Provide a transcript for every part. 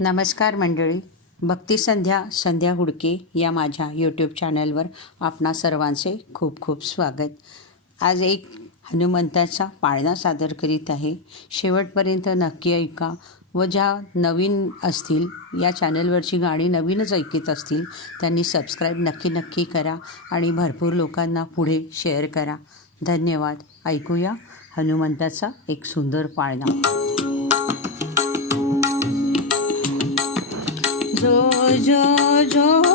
नमस्कार मंडळी. भक्ती संध्या संध्या हुडके या माझ्या यूट्यूब चॅनलवर आपणा सर्वांचे खूप खूप स्वागत. आज एक हनुमंताचा पाळणा सादर करीत आहे. शेवटपर्यंत नक्की ऐका व ज्या नवीन असतील या चॅनलवरची गाणी नवीनच ऐकत असतील त्यांनी सबस्क्राईब नक्की नक्की करा आणि भरपूर लोकांना पुढे शेअर करा. धन्यवाद. ऐकूया हनुमंताचा एक सुंदर पाळणा. जो जो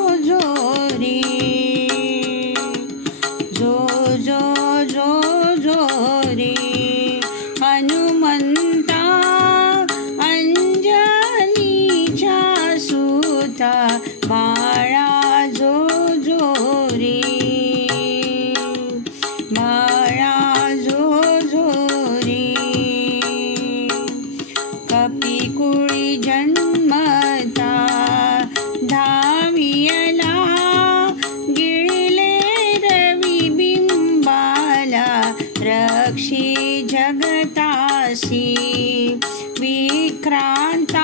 विक्रांता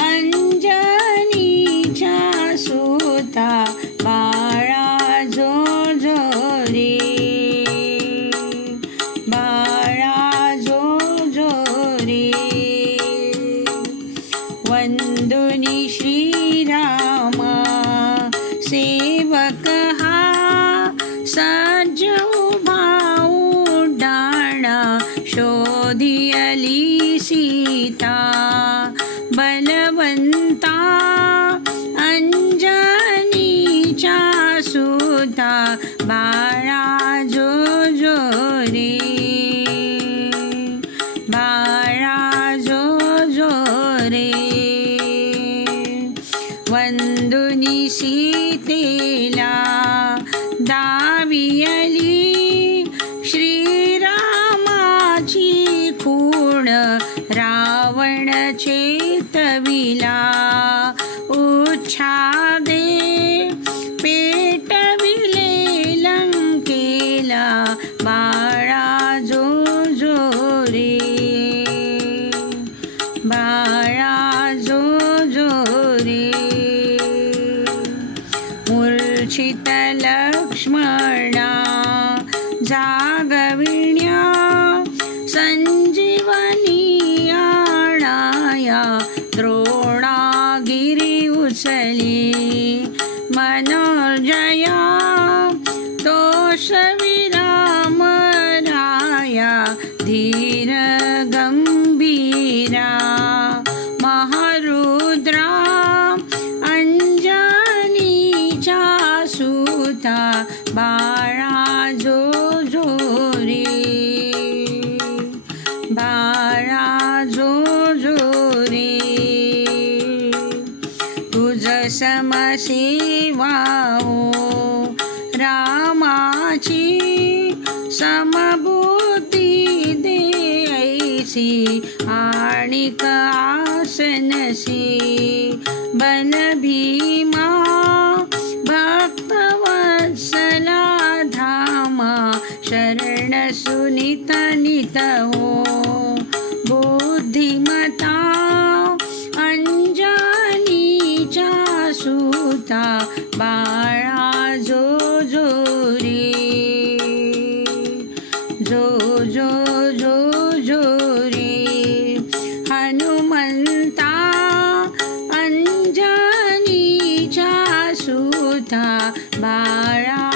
अंजनीच्या सुता बाळा जो जो रे बाळा जो जो रे वंदुनी श्रीराम सेवक वंदुनी सीतेला दावियली. श्रीरामाची खूण रावण चेतविला उच्छादे लक्ष्मणा जागविण्या संजीवनी आणाया द्रोणागिरी उचली मनोजया तोष शम शिवाओ रामाची समबुद्धी देयसी आणि आसनसी बन भीमा भक्तवत्सला धामा शरण सुनित नित सुता बाळा जो जो रे जो जो जो जो रे हनुमंता अंजनीचा सुता बाळा